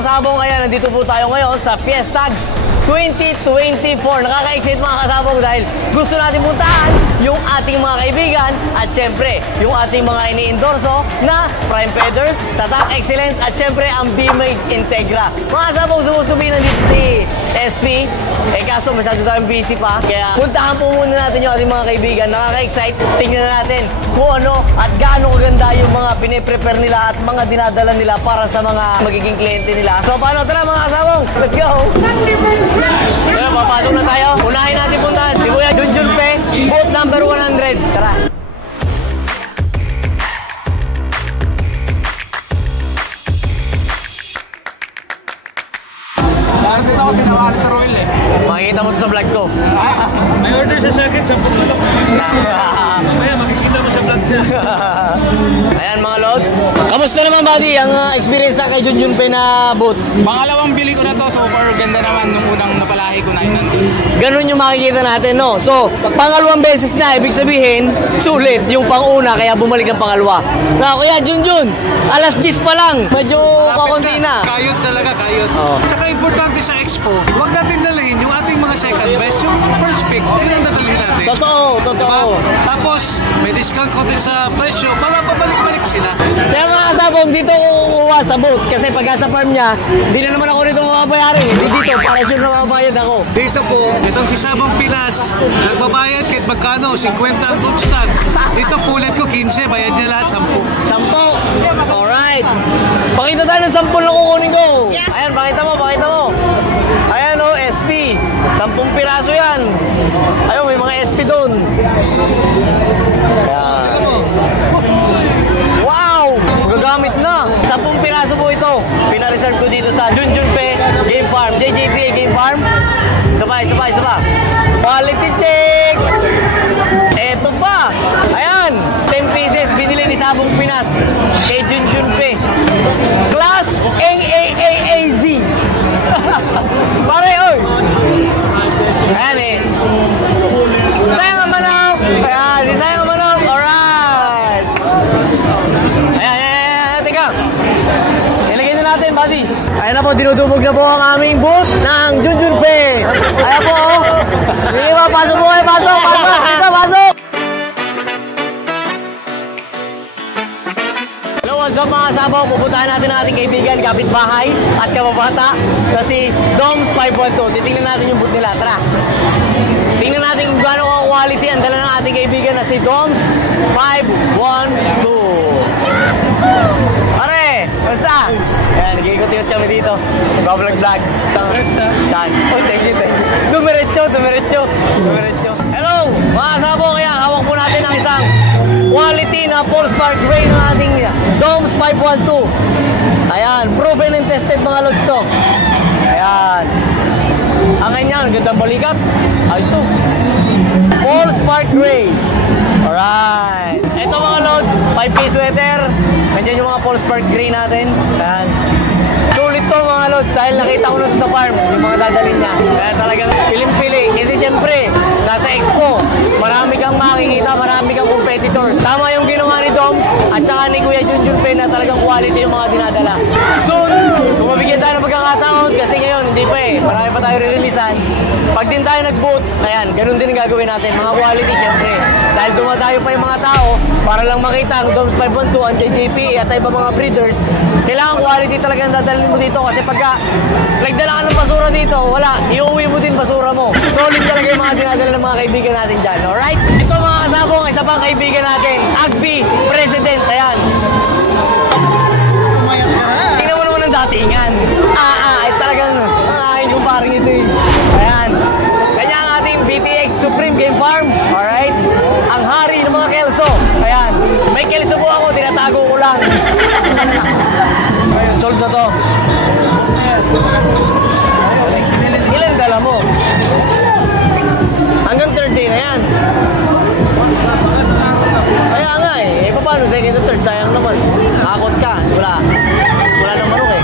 kasabong, kaya nandito po tayo ngayon sa Fiestag 2024. Nakaka-excite mga kasabong dahil gusto natin puntahan yung ating mga kaibigan at syempre yung ating mga ini-endorso na Prime Feathers, Tatak Excellence at syempre ang B-Made Integra. Mga kasabong, sumusubi nandito si SP. Kaso masyado tayong busy pa. Kaya puntahan po muna natin yung ating mga kaibigan. Nakaka-excite. Tingnan na natin kung ano at gaano kaganda yung mga piniprepare nila at mga dinadala nila para sa mga magiging kliyente nila. So paano? Tara mga kasabong, let's go! Kaya papasok na tayo. Unahin natin puntahan si Kuya Junjun Pe, booth number 100. Tara! Dito ako sinawari sa Royal eh. Makikita mo ito sa vlog ko. May order sa second, 10 lang. Kaya makikita mo sa vlog niya. Ayan mga lods. Kamusta naman buddy ang experience na kay Junjun Pe na booth? Pangalawang bili ko na to, super ganda naman nung unang napalahi ko na yun nandun. Ganun yung makikita natin, no? So, pangalawang beses na, ibig sabihin, sulit yung panguna, kaya bumalik ang pangalawa. Na, Kuya Junjun, alas 10 pa lang, medyo kakunti na. Kayot talaga, kayot. Oo. Tsaka importante sa expo, huwag natin dalhin yung ating mga second best, yung first pick, yun ang dadalhin natin. Totoo, totoo. Tapos, may discount konti sa presyo para pabalik-balik sila. Kaya mga kasabong, dito ako kukuha sa booth, kasi pagka sa farm niya, di na naman ako dito mababayarin. Hindi dito, para sure na mababayad ako. Dito po, itong si Sabong Pinas, nagbabayad kahit magkano, 50 ang good stock. Dito pulit ko 15, bayad niya lahat 10. 10. Alright. Pakita tayo ng 10 na kukunin ko. Ayan, pakita mo, pakita mo. Ayan o, SP. 10 piraso yan. Ayun, may mga SP doon. Ayan. Wow! Gagamit na. 10 piraso po ito. Pina-reserve ko dito sa Junjun Pe Game Farm. JJPA Game Farm. Sabay. Quality check! Eto pa! Ayan! 10 pieces binili ni Sabong Pinas kay Junjun Pe. Class AAAAZ. Pare, oy! Ayan eh. Sayang ang manok! Ayan, si sayang ang manok. Alright! Ayan. Teka. Ilagay na natin, buddy. Ayan na po, dinudubog na po ang aming booth ng Junjun Pe. Ayan po, oh. Sige ba, pasok po kayo, pasok. Hello, what's up mga sabaw? Pupuntahan natin ang ating kaibigan, kapitbahay at kababata na si Doms 512. Titingnan natin yung booth nila. Tara. Tingnan natin kung gaano ang quality ang dala ng ating kaibigan na si Doms 512. Pare, basta? Ayan, nag-iikot-ikot kami dito. Vlog. Dan. Oh, thank you. Dumiretso. Hello, mga sabong. Kaya hawak po natin ang isang quality na Pulse Park Gray ng ating Doms 512. Ayan, proven and tested mga lods to. Ayan. Ang ganyan, gandang balikat. Ayos to. Pulse Park Gray. Alright. Ito mga lods, 5-piece sweater. Nandiyan yung mga Pulse Park Gray natin. Ayan. Sulit to mga lods dahil nakita ko na sa farm yung mga dadalhin niya. Kaya talagang piling-pili. Kasi siyempre, nasa expo, marami kang makikita, marami kang competitors. Tama yung ginawa ni Doms at saka ni Kuya Junjun Pe na talagang quality yung mga dinadala. Soon, kung mabigyan tayo ng pagkakataon, kasi ngayon hindi pa eh, marami pa tayo re-releasean. Pag din tayo nag-boot, ayan, ganun din ang gagawin natin. Mga quality siyempre. Dahil dumadayo pa yung mga tao para lang makita ang Doms 512, ang JJP at iba mga breeders. Kailangan quality talaga ang dadalhin mo dito kasi pagka nagdala ka ng basura dito, wala, iuwi mo din basura mo. Solid talaga yung mga dinadala ng mga kaibigan natin dyan, alright? Ito mga kasabong, isa pang kaibigan natin, Agbi President, ayan. Tingnan mo naman ang datingan. Ay talagang, yung paring ito eh. Ayan. Kanya ang ating BTX Supreme Game Farm, alright? Ang hari ng mga kelso, ayan. May kelso po ako, tinatago ko lang. Ayun, sold na to. Ilan dala mo? Hanggang third day na yan. Kaya nga eh. Paano second to third? Sayang naman. Akot ka. Wala nang manok eh.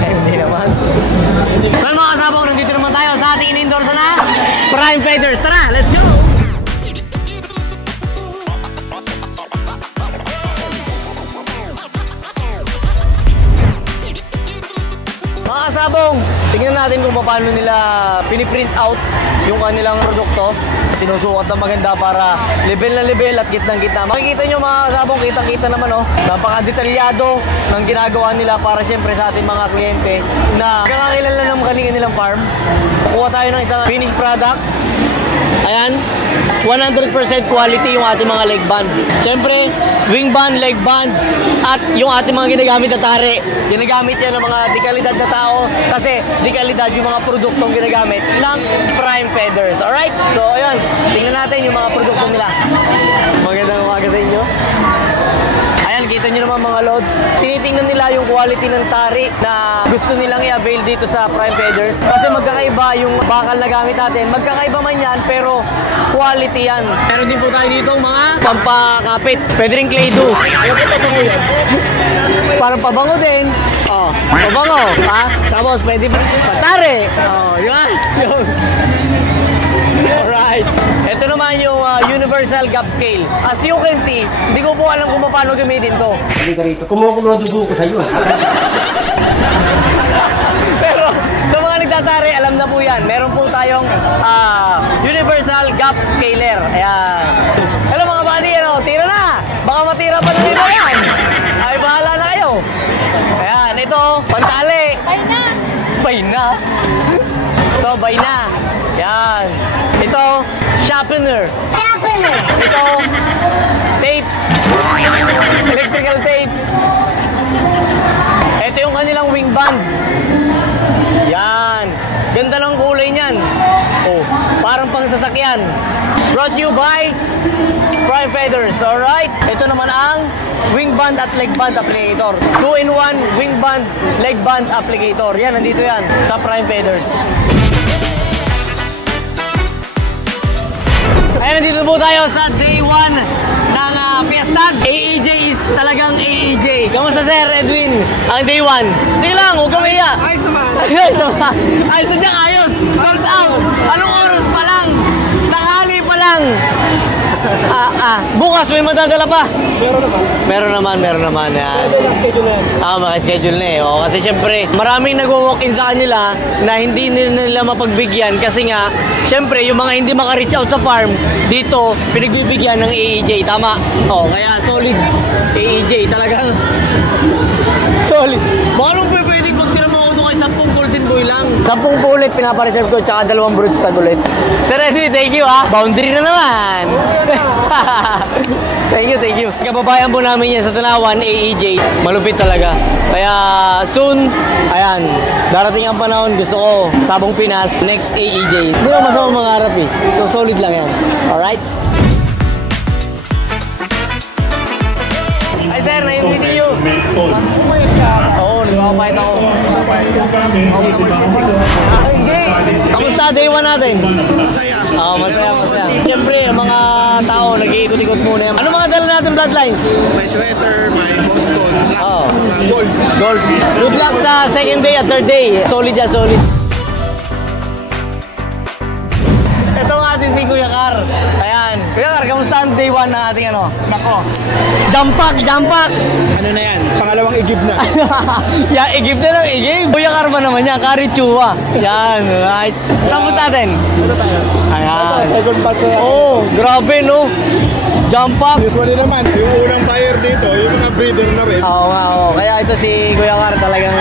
Hindi naman. So mga kasabong, nandito naman tayo sa ating in-endorse na Prime Feathers. Tara, let's go! sabong, tingnan natin kung paano nila piniprint out yung kanilang produkto. Sinusukat na maganda para level na level at gitnang-gitna. Makikita nyo mga sabong, kitang-kita naman oh. Napaka-detalyado ng ginagawa nila para syempre sa ating mga kliyente na kakakilala ng kanilang farm. Kukuha tayo ng isang finished product. Ayan, 100% quality yung ating mga leg band. Siyempre, wing band, leg band, at yung ating mga ginagamit na tari. Ginagamit yan ng mga dekalidad na tao kasi dekalidad yung mga produktong ginagamit ng Prime Feathers. Alright? So, ayan, tingnan natin yung mga produkto nila. Magandang umaga sa inyo. Ayan, kita nyo naman mga loads. Tinitingnan nila yung quality ng tari na gusto nilang i-avail dito sa Prime Feathers. Kasi magkakaiba yung bakal na gamit natin. Magkakaiba man yan, pero quality yan. Meron din po tayo dito mga pampakapit. Pwede rin clay do. Ayaw po pabango yan. Parang pabango din. Oh, pabango. Ha? Tapos pwede pa tari. Oh, yun. Alright. Ito naman yung universal gap scale. As you can see, hindi ko po alam kung paano gamitin to. Hindi ka rito. Kumukulo dugo ko sa'yo. Pero sa mga nagtatari, alam na po yan. Meron po tayong universal gap scaler. Ayan. Hello mga buddy, ano? Tira na! Baka matira pa na dito yan. Ay, bahala na kayo. Ayan, ito, pantali. Bayna. Bayna. Ito, bayna. Yan. Ito, sharpener. Sharpener. Ito, tape. Electrical tape. Ito yung kanilang wing band. Yan. Ganda ng kulay niyan. Oh, parang pang sasakyan. Brought you by Prime Feathers. Alright? Ito naman ang wing band at leg band applicator. 2-in-1 wing band, leg band applicator. Yan, nandito yan sa Prime Feathers. Ayan, nandito po tayo sa day 1 ng Fiestag. AEJ is talagang AEJ. Kamusta Sir Edwin? Ang day 1. Sige lang, huwag kang maiya. Ayos naman. Ayos naman. Ayos na dyan, ayos. Sold out. Anong oras pa lang? Tanghali pa lang. Bukas may madadala pa. Meron naman. Yan. Maka-schedule na eh. O, kasi syempre, maraming nag-walk-in sa kanila na hindi nila mapagbigyan kasi nga, syempre, yung mga hindi maka-reach out sa farm, dito, pinagbibigyan ng AEJ. Tama? O, kaya solid AEJ. Talagang solid. Baka nung pwedeng pagtira mo ako doon kay 10 golden boy lang. 10 po ulit pinapareserve ko, tsaka 2 brood stag ulit. Sir Edwin, thank you ha. Boundary na naman. Thank you. Kababayan po namin yan sa Tanawan, AEJ. Malupit talaga. Kaya soon, ayan, darating ang panahon, gusto ko, Sabong Pinas, next AEJ. Hindi naman masama mangarap eh. So solid lang yan. Alright? Hi sir, na-invite niyo. Oo, nagpapapahit ako. Hindi. Kamusta day 1 natin? Masaya. Oo, masaya. Siyempre, ang mga tao, nag-iikot-ikot muna yan. Ano mga dala natin bloodlines? May sweater, may Boston, Oo. gold. Gold. Good luck sa second day at third day. Solid yan, solid. Ito ang ating si Kuya Car. Ayan. Kuya Car, kamusta ang day 1 na ating ano? Nako. Jump pack. Ano na yan? Pangalawang igib na. Yan, igib na lang, igib. Kuya Car ba naman yan? Kari Chua. Yan, right. Saan po natin? Ano tayo? Ayan. Second batch na. Oh, grabe no. Jump pack. Usually naman, yung unang buyer dito, yung mga breeder na rin. Oo nga, oo. Kaya ito si Kuya Car talagang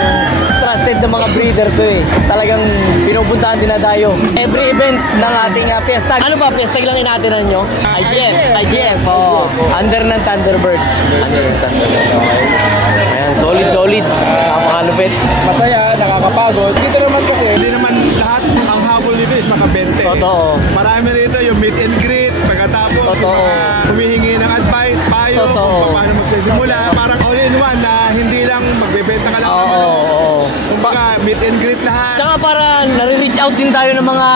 trusted na mga breeder to eh. Talagang pinupuntahan din na tayo. Every event ng ating Fiestag. Ano ba? Fiestag lang inatinan nyo? IGF. Oo. Under ng Thunderbird. Under ng Thunderbird. Okay. Ayan, solid. Napakalupit. Masaya, nakakapagod. Dito naman kasi, hindi naman lahat ang habol dito is makabente. Totoo. Marami rito yung meet and greet, pagkatapos Totoo. yung mga humihingi ng advice, payo, Totoo. kung paano magsisimula. Parang all-in-one na hindi lang magbebenta ka lang ng ano. Oo. Kumbaga, meet and greet lahat. Tsaka para nare-reach out din tayo ng mga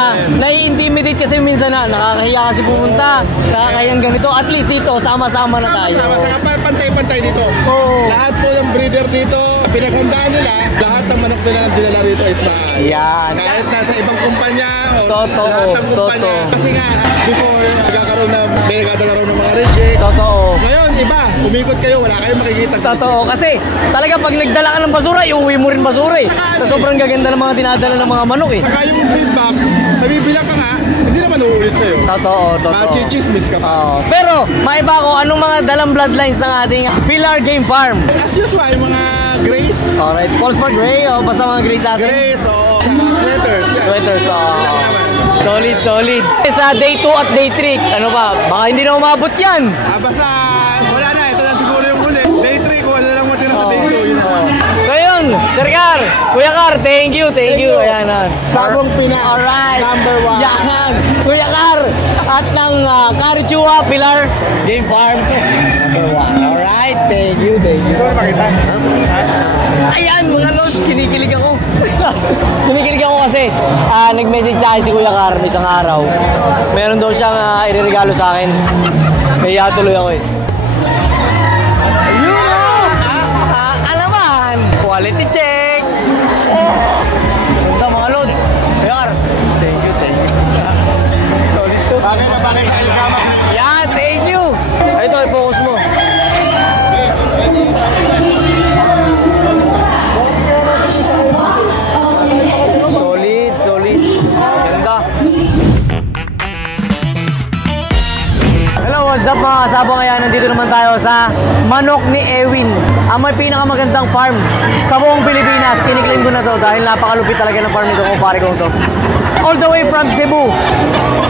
nai-intimidate kasi minsan na nakakahiya kasi pumunta, nakakahiyang ganito. At least dito, sama-sama na tayo. Sama-sama, pantay-pantay dito. Oo. Lahat po ng breeder dito, pinaghandaan nila, lahat ng manok nila ng dinala dito is maayos. Yan. Kahit nasa ibang kumpanya o Totoo, lahat ng kumpanya. totoo. Kasi nga, before, may nagdadala raw ng mga reject. Totoo. Ngayon, iba. Umikot kayo, wala kayong makikita. Totoo, kasi talaga pag nagdala ka ng basura, iuwi mo rin basura eh. So, sobrang gaganda ng mga dinadala ng mga manok eh. Saka yung feedback, nabibilang ka nga, hindi naman uulit sa'yo. Totoo, totoo. Machichismis ka pa. Oo. Pero, maiba ko, anong mga dalang bloodlines ng ating Pilar Game Farm? As usual, yung mga Grace, Alright, Paulsford Gray o basta mga Grays natin? Grace, o sweaters. Yan. Sweaters, Lang naman. Solid, solid. Sa day 2 at day 3, ano ba? Baka hindi na umabot yan. Basta, wala na, ito na siguro yung huli. Day 3, kung ano lang matira sa day 2, yun na. So yun, Sir Car, Kuya Car, thank you. Ayan na. Sabong Pinas, Alright. number 1. Yan, Kuya Car. At ng Carichua Pilar Game Farm. Number 1. Alright, thank you. Gusto mo makita? Ayan, mga lods, kinikilig ako. Kinikilig ako kasi nag-message sa akin si Kuya Car isang araw. Meron daw siyang ireregalo sa akin. Kaya tuloy ako eh. Ayun o! Alaman! Quality check! Ganda mga lods. Kuya Car, thank you. Solid to. Bakit na bakit kayo kama? Yan, thank you! Ito, i-focus mo. Solid. Ganda. Hello, what's up mga kasabong? Ayan, nandito naman tayo sa Manok ni Ewin. Ang may pinakamagandang farm sa buong Pilipinas. Kiniklaim ko na to dahil napakalupit talaga ng farm nito, kumpare ko to. All the way from Cebu,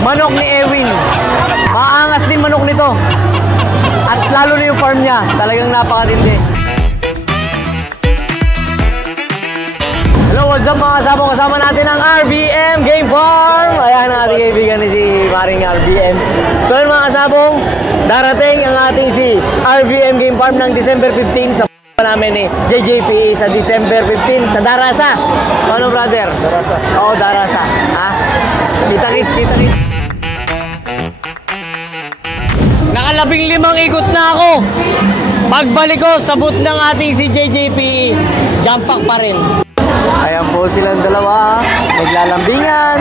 Manok ni Ewin. Maangas din manok nito. At lalo na yung farm niya, talagang napakatindi. Hello, what's up mga kasabong? Kasama natin ang RBM Game Farm. Ayan ang ating kaibigan ni si Maring RBM. So yun mga kasabong, darating ang ating si RBM Game Farm ng December 15 sa namin ni JJP sa December 15 sa Darasa. Ano brother? Darasa. Oo, Darasa. Ha? Kita-kits. Nakalabing 5 ikot na ako. Pagbalik ko, sabot ng ating si JJP, jump pack pa rin. Ayan po silang dalawa, naglalambingan.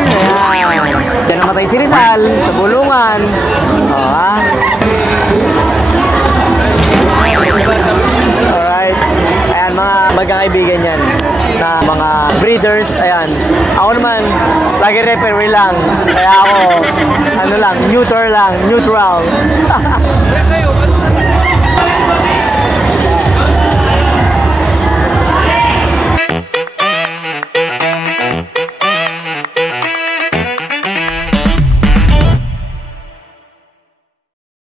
Ayan. Diyan namatay si Rizal sa bulungan. Alright. Ayan, mga magkakaibigan yan na mga breeders. Ayan. Ako naman, lagi referee lang. Kaya ako, neutral lang.